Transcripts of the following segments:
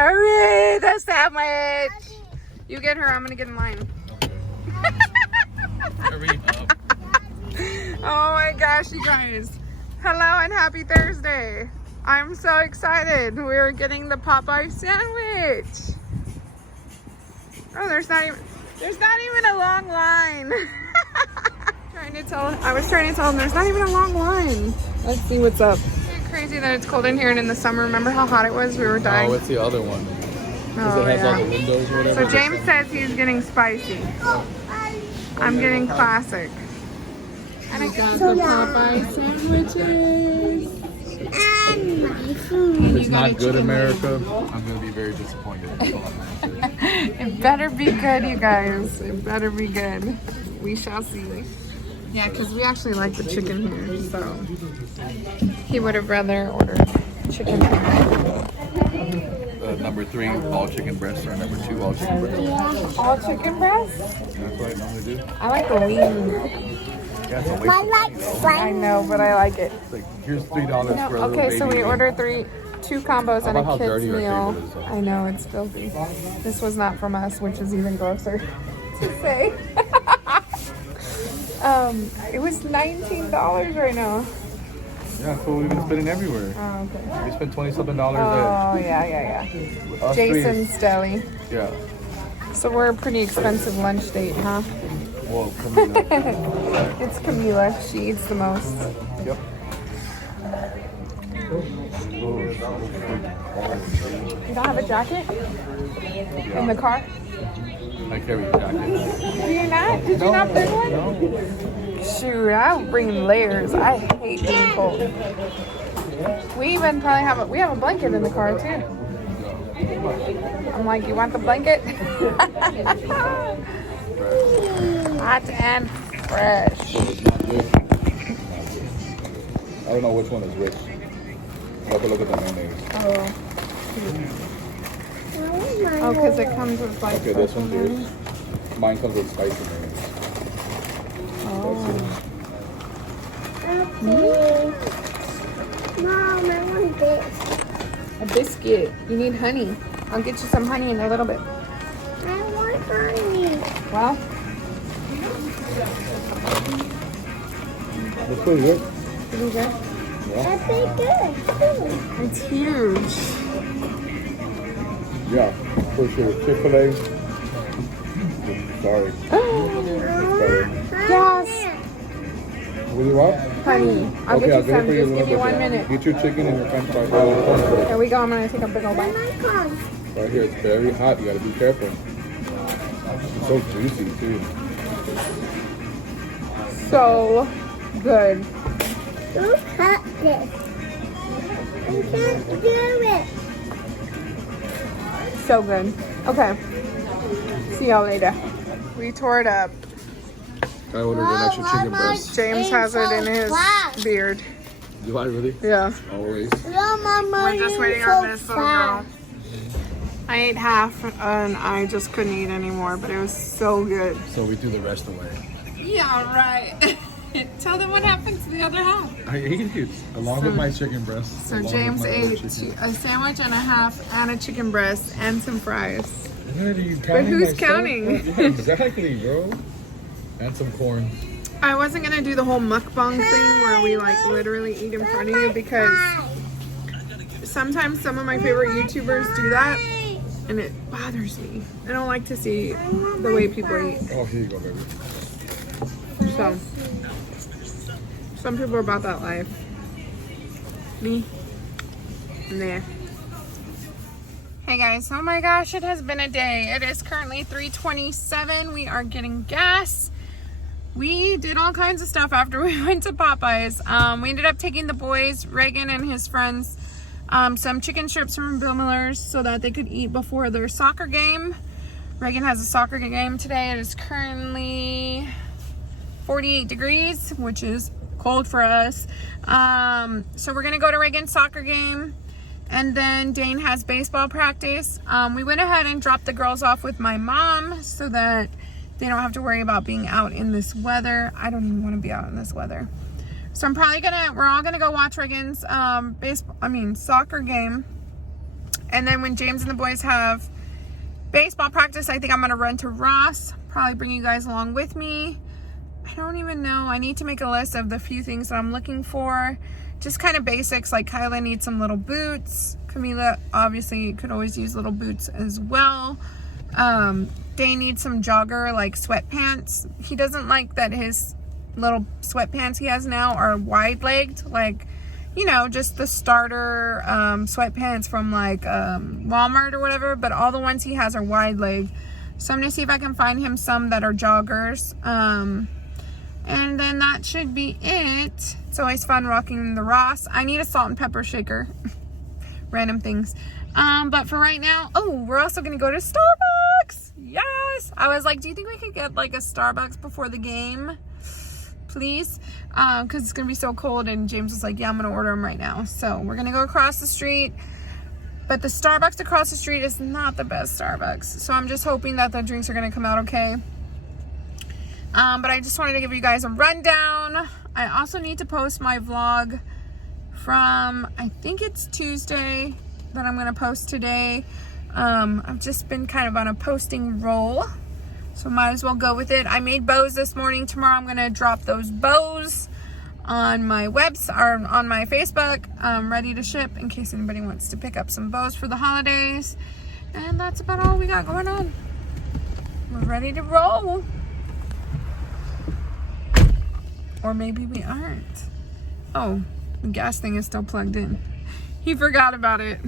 Hurry, the sandwich. You get her, I'm gonna get in line. Okay. Hurry up. Oh my gosh, you guys. Hello and happy Thursday. I'm so excited. We're getting the Popeyes sandwich. Oh, there's not even a long line. I was trying to tell them there's not even a long line. Let's see what's up. Isn't it crazy that it's cold in here and in the summer? Remember how hot it was? We were dying. Oh, it's the other one. Oh, it has all yeah. the windows or whatever. So James says he's getting spicy. I'm getting classic. And I got the Popeye sandwiches. And my food. If it's not good, America, I'm going to be very disappointed. It better be good, you guys. It better be good. We shall see. Yeah, because we actually like the chicken here, so he would have rather ordered chicken here. Number 3, all chicken breasts, or number 2, all chicken breasts. Yeah. All chicken breasts? That's what I normally do. I like the wing. Yeah, it's a waste I of like money, though. slime. I know, but I like it. It's like, here's $3 No, for a little okay, so baby we wing. ordered 2 combos and How about how a kid's dirty our meal. table is, though? I know, it's filthy. This was not from us, which is even grosser to say. It was $19 right now. Yeah, that's what we've been spending everywhere. Oh, okay. We spent $20-something at Oh, yeah. us three. Jason's Deli. Yeah. So we're a pretty expensive lunch date, huh? Well, coming up. It's Camila. She eats the most. Yep. You don't have a jacket? In the car? I carry a jacket. Do you not? Did you not bring one? No. Shoot, I'm bringing layers. I hate being cold. We even probably have a blanket in the car too. I'm like, you want the blanket? Hot and fresh. I don't know which one is which. I have to look at the mayonnaise. Oh, because it comes with like. Okay, this one's yours. Mine comes with spicy mayonnaise. Oh. Mom, I want this. A biscuit. You need honey. I'll get you some honey in a little bit. I want honey. Well, That's pretty good. pretty good. That's pretty good. It's huge. Yeah, for sure. Chick-fil-A. Sorry. Yes. What do you want? Honey. I'll get you some. for you Just in a give me little 1 bit. minute. Get your chicken and your french fries. Right Here we go. I'm going to take a big old bite. here, it's very hot. You gotta be careful. It's so juicy too. So good. Who cut this? I can't do it. So good. Okay. See y'all later. We tore it up. I ordered an extra chicken breast. James has it in his beard. Do I really? Yeah. Always. We're just waiting on this little girl. I ate half and I just couldn't eat anymore, but it was so good. So we threw the rest away. Yeah, right. Tell them what happened to the other half. I ate it along with my chicken breast. So James ate a sandwich and a half and a chicken breast and some fries. But who's counting? Yeah, exactly, bro. And some corn. I wasn't gonna do the whole mukbang thing where we like literally eat in front of you because sometimes some of my favorite YouTubers do that and it bothers me. I don't like to see the way people eat. Oh, here you go, baby. So some people are about that life. Me? Nah. Hey guys, oh my gosh, it has been a day. It is currently 3:27. We are getting gas. We did all kinds of stuff after we went to Popeyes. We ended up taking the boys, Reagan and his friends, some chicken strips from Bill Miller's so that they could eat before their soccer game. Reagan has a soccer game today. It is currently 48 degrees, which is cold for us. So we're gonna go to Reagan's soccer game, and then Dane has baseball practice. We went ahead and dropped the girls off with my mom so that they don't have to worry about being out in this weather. I don't even want to be out in this weather. So we're all gonna go watch Reagan's soccer game. And then when James and the boys have baseball practice, I think I'm gonna run to Ross, probably bring you guys along with me. I don't even know. I need to make a list of the few things that I'm looking for. Just kind of basics, like Kyla needs some little boots. Camila obviously could always use little boots as well. Day needs some jogger, like sweatpants. He doesn't like that his little sweatpants he has now are wide-legged, like, you know, just the starter sweatpants from like Walmart or whatever, but all the ones he has are wide-legged. So I'm gonna see if I can find him some that are joggers. And then that should be it. It's always fun walking the Ross. I need a salt and pepper shaker. Random things. But for right now, oh, we're also gonna go to Starbucks. Yes. I was like, do you think we could get like a Starbucks before the game, please? Because it's gonna be so cold. And James was like, yeah, I'm gonna order them right now. So we're gonna go across the street. But the Starbucks across the street is not the best Starbucks. So I'm just hoping that the drinks are gonna come out okay. But I just wanted to give you guys a rundown. I also need to post my vlog from, I think it's Tuesday, that I'm gonna post today. I've just been kind of on a posting roll, so might as well go with it. I made bows this morning. Tomorrow I'm gonna drop those bows on my website or on my Facebook, ready to ship in case anybody wants to pick up some bows for the holidays. And that's about all we got going on. We're ready to roll. Or maybe we aren't. Oh, the gas thing is still plugged in. He forgot about it.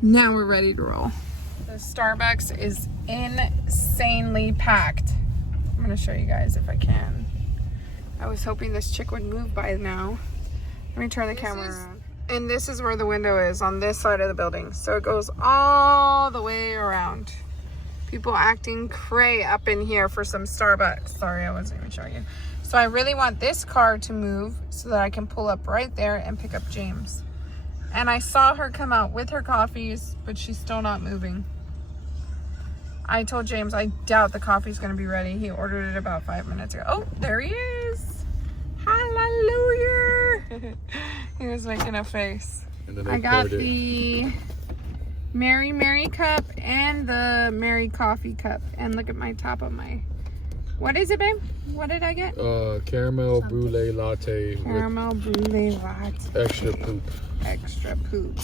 Now we're ready to roll. The Starbucks is insanely packed. I'm gonna show you guys if I can. I was hoping this chick would move by now. Let me turn the camera around. And this is where the window is, on this side of the building. So it goes all the way around. People acting cray up in here for some Starbucks. Sorry, I wasn't even showing you. So I really want this car to move so that I can pull up right there and pick up James. And I saw her come out with her coffees, but she's still not moving. I told James I doubt the coffee's gonna be ready. He ordered it about 5 minutes ago. Oh, there he is. Hallelujah. He was making a face. And then I got the Mary Mary cup and the Mary coffee cup. And look at my top of my, what is it, babe? What did I get? Caramel brulee latte. Caramel brulee latte. Extra poop. Extra poop.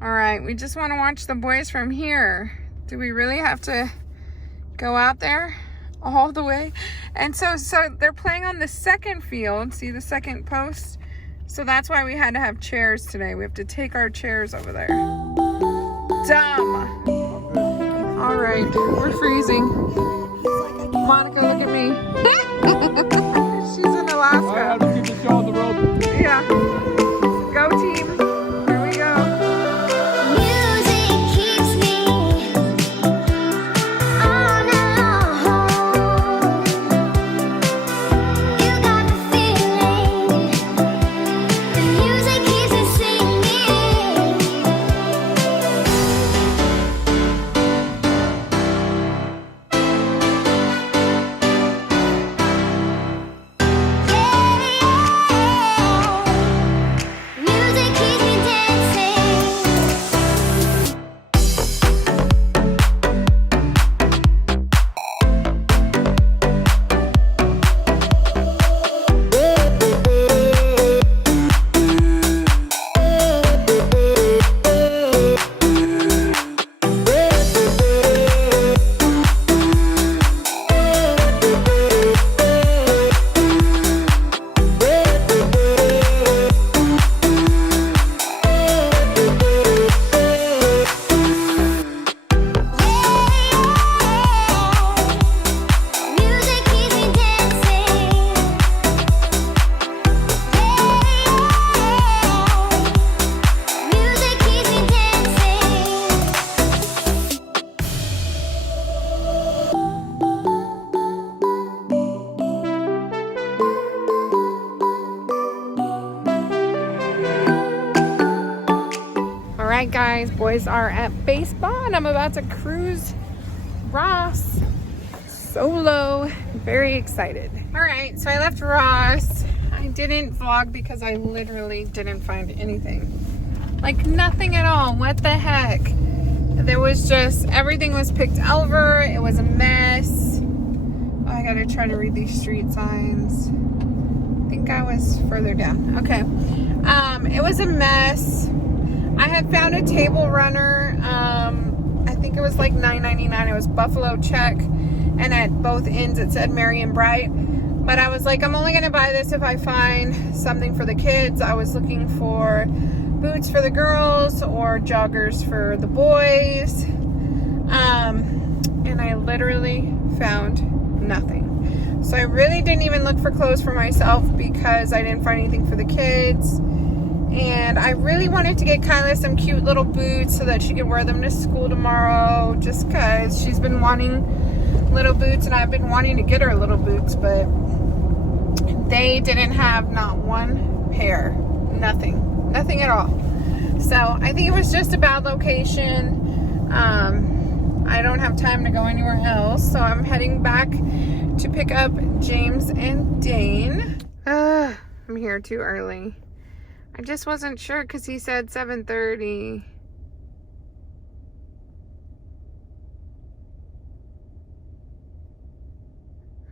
All right, we just want to watch the boys from here. Do we really have to go out there all the way? And so they're playing on the second field. See the second post? So that's why we had to have chairs today. We have to take our chairs over there. Dumb. All right, we're freezing. Monica, look at me. She's in Alaska. I have to keep the show on the road. Yeah. Go team. Here we go. Music keeps me on alone. You got the feeling. The music keeps me singing. Music keeps me dancing. Music keeps me dancing. Music keeps me dancing. All right, guys, boys are at baseball and I'm about to cruise Ross solo. Very excited. All right, so I left Ross. I I didn't vlog because I literally didn't find anything. Like nothing at all. What the heck? There was just, everything was picked over. It was a mess. Oh, I gotta try to read these street signs. I think I was further down. Okay. It was a mess. I had found a table runner. I think it was like $9.99. It was Buffalo check. And at both ends it said Merry and Bright. But I was like, I'm only gonna buy this if I find something for the kids. I was looking for boots for the girls or joggers for the boys. And I literally found nothing. So I really didn't even look for clothes for myself because I didn't find anything for the kids. And I really wanted to get Kyla some cute little boots so that she can wear them to school tomorrow, just because she's been wanting little boots and I've been wanting to get her little boots, but they didn't have not one pair. Nothing at all. So I think it was just a bad location. I don't have time to go anywhere else, so I'm heading back to pick up James and Dane. I'm here too early. I just wasn't sure because he said 7:30.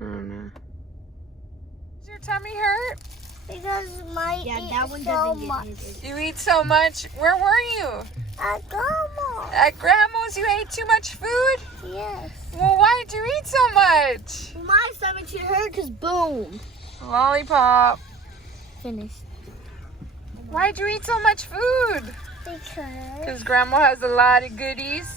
I don't know. Does your tummy hurt? Because my eat so much. You eat so much. Where were you? At Grandma. At Grandma's. You ate too much food? Yes. Well, why did you eat so much? My stomach should hurt because boom. Lollipop. Finished. Why'd you eat so much food? Because. Because Grandma has a lot of goodies.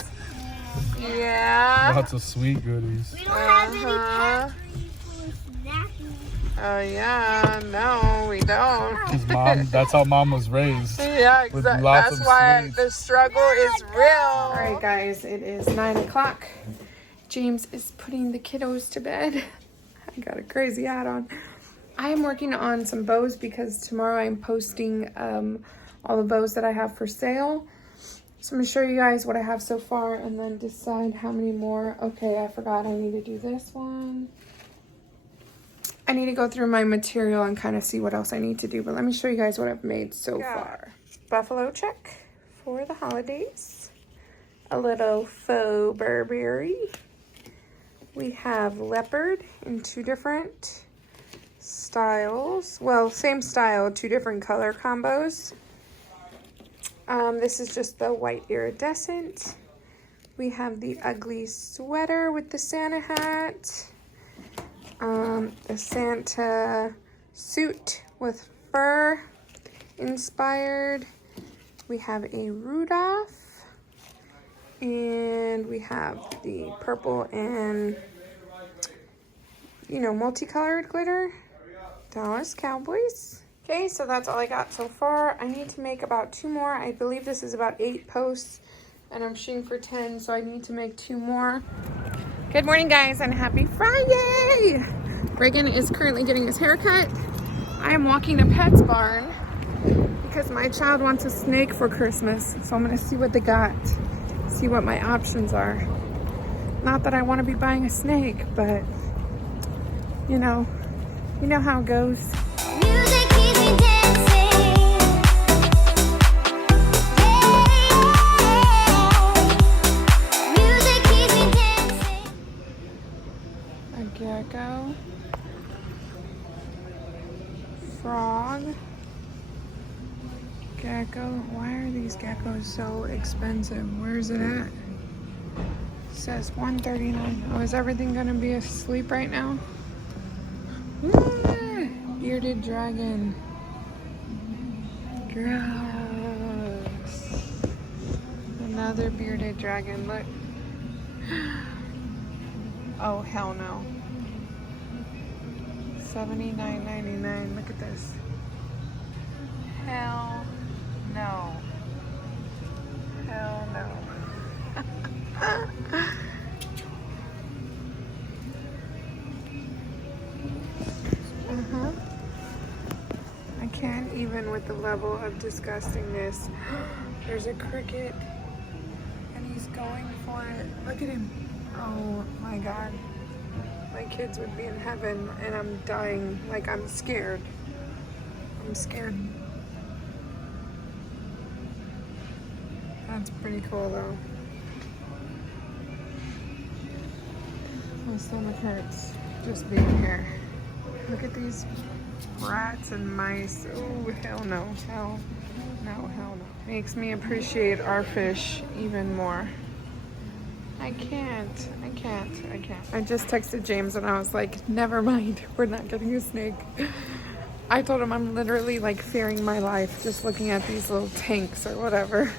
Yeah. Lots of sweet goodies. We don't have any pantry for snacking. Oh yeah, no, we don't. 'Cause mom, that's how mom was raised. Yeah, With exactly. lots That's of why sweets. the struggle is real. All right, guys, it is 9 o'clock. James is putting the kiddos to bed. I got a crazy hat on. I am working on some bows because tomorrow I'm posting all the bows that I have for sale. So I'm gonna show you guys what I have so far and then decide how many more. Okay, I forgot I need to do this one. I need to go through my material and kind of see what else I need to do, but let me show you guys what I've made so far. Buffalo check for the holidays. A little faux Burberry. We have leopard in 2 different styles. Well, same style, 2 different color combos. This is just the white iridescent. We have the ugly sweater with the Santa hat. The Santa suit with fur inspired. We have a Rudolph. And we have the purple and, you know, multicolored glitter. Dallas Cowboys. Okay, so that's all I got so far. I need to make about 2 more. I believe this is about 8 posts. And I'm shooting for 10, so I need to make 2 more. Good morning, guys, and happy Friday! Reagan is currently getting his haircut. I am walking to Pet's Barn because my child wants a snake for Christmas. So I'm gonna see what they got, see what my options are. Not that I want to be buying a snake, but you know how it goes. Music keeps me dancing. Yeah. Music keeps me dancing. A gecko. Frog. Gecko. Why are these geckos so expensive? Where's it at? It says $139. Oh, is everything gonna be asleep right now? Bearded dragon. Gross. Another bearded dragon. Look. Oh, hell no. $79.99. Look at this. Hell no. Hell no. I can't even with the level of disgustingness. There's a cricket and he's going for it. Look at him. Oh my God. My kids would be in heaven and I'm dying. Like, I'm scared. I'm scared. That's pretty cool though. My stomach hurts just being here. Look at these rats and mice. Oh, hell no. Hell no, hell no. Makes me appreciate our fish even more. I can't. I just texted James and I was like, never mind, we're not getting a snake. I told him I'm literally like fearing my life just looking at these little tanks or whatever.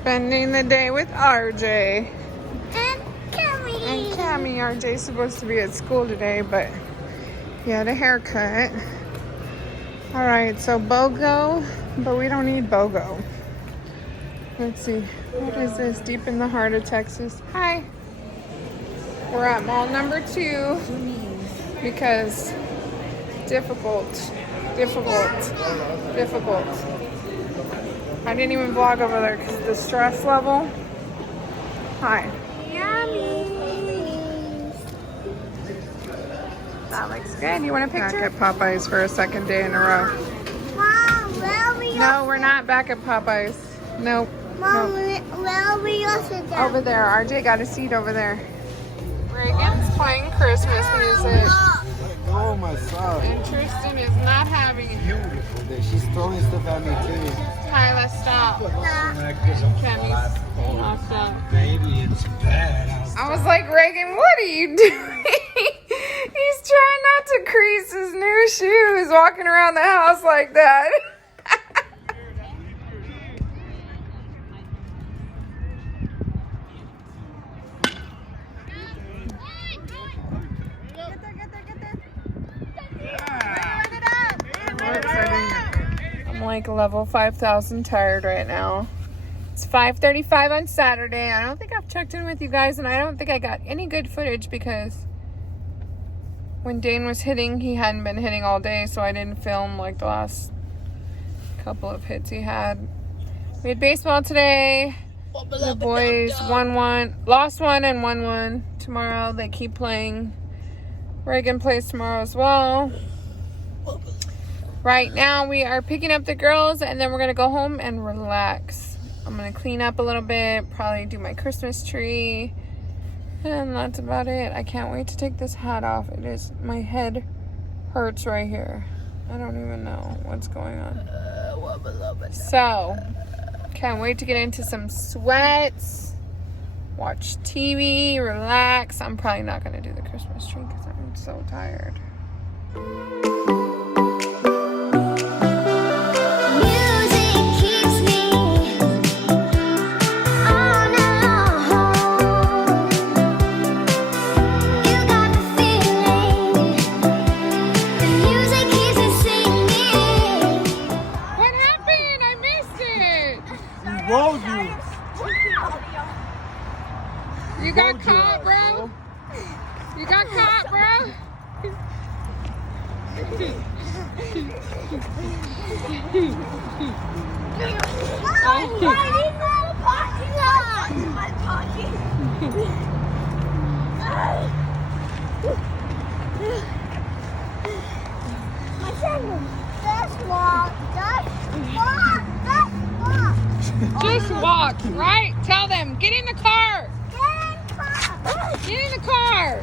Spending the day with RJ. And Cammy. RJ's supposed to be at school today, but he had a haircut. Alright, so BOGO, but we don't need BOGO. Let's see. What is this? Deep in the heart of Texas. Hi. We're at mall number 2 because difficult. I didn't even vlog over there because the stress level. Hi. Yummy. That looks good. You want a picture? Back at Popeyes for a second day in a row. Mom, where are we? No, we're not back at Popeyes. Nope. Mom, Nope. where are we also down? Over there. RJ got a seat over there. Reagan's playing Christmas music. Oh my son. And Tristan is not having it. Beautiful. She's throwing stuff at me too. Tyler, stop. Cammy's knocked up. Baby, it's bad. I was like, Reagan, what are you doing? He's trying not to crease his new shoes walking around the house like that. I'm like level 5,000 tired right now. It's 5:35 on Saturday. I don't think I've checked in with you guys, and I don't think I got any good footage because when Dane was hitting, he hadn't been hitting all day, so I didn't film like the last couple of hits he had. We had baseball today. The boys lost one and won one. Tomorrow they keep playing. Reagan plays tomorrow as well. Right now we are picking up the girls and then we're going to go home and relax. I'm going to clean up a little bit, probably do my Christmas tree. And that's about it. I can't wait to take this hat off. My head hurts right here. I don't even know what's going on. So, can't wait to get into some sweats, watch TV, relax. I'm probably not going to do the Christmas tree because I'm so tired. You got caught, bro? You got caught, bro? Just walk, right? Tell them, get in the car. Get in the car.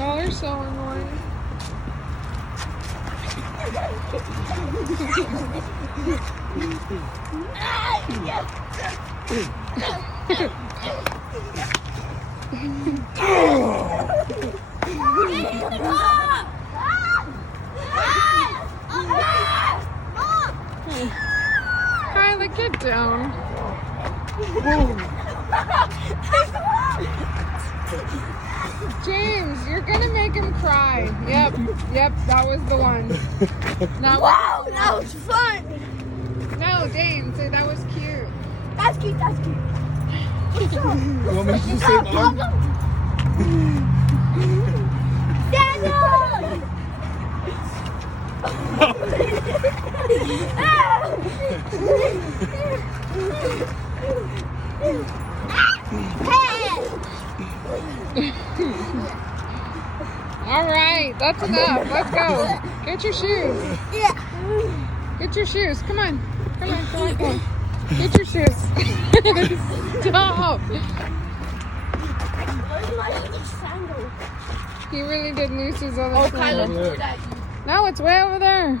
Oh, you're so annoying. Kyla, get down. James, you're gonna make him cry. Yep, that was the one. Wow, that was fun. No, James, that was cute. That's cute, that's cute. You want me to do the same arm? Daniel! All right, that's enough. Let's go. Get your shoes. Yeah. Get your shoes. Come on. Go. Get your shoes. Stop. Where's my sandal? He really did lose his other sandal. Kyla, No, it's way over there.